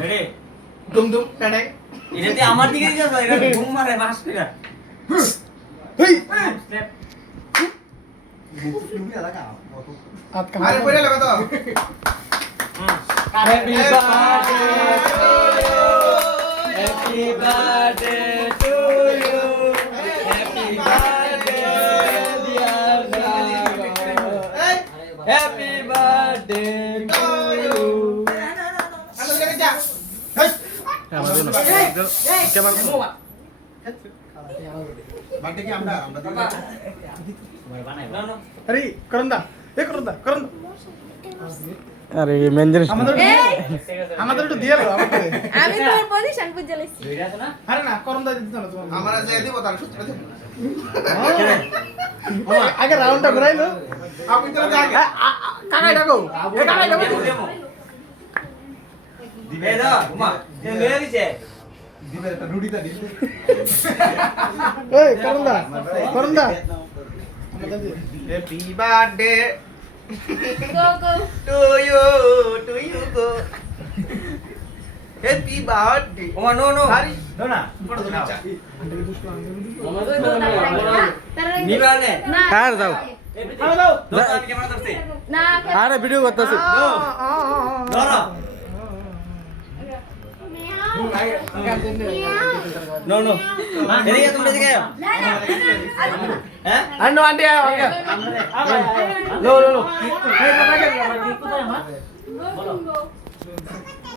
ready দুম দুম টাটাই এটাতে আমার দিকে যাবে এটা ঘুম মারে বাস করে হেই স্টেপ হাত আরে পড়ে লাগা তো happy birthday to you happy birthday dear happy birthday to you আলো জায়গা যা হেই বাড়তে কি আমরা না না আরে করুন দা আরে মেঞ্জর আমাদের একটু দিয়ে দাও আমাদের আমি তোর পজিশন বুঝে লাইছি ভিডিও আছে না আরে না করুন দা দিতে না তোমার আমরা যে দিব তার সূত্র আছে আগে রাউন্ডটা ঘুরাই লো আপনি তো জায়গা কাকাই ডাকো এ কাকাই ডাকো দিবে দাও উমা এ লয়ে গেছে দিবে একটা রুটিটা দিবে এই করুন দা হ্যাপি বার্থডে গো গো টু ইউ গো happy birthday Uma no no আরে নো না ফটো তুলি চা নিবানে না আর যাও আরে দাও দোকান ক্যামেরা ধরতে না আরে ভিডিও করতেছি ধরো নো নো এদিকে তুমি এদিকে আয় হ্যাঁ আনো আন্টি আগে লো গো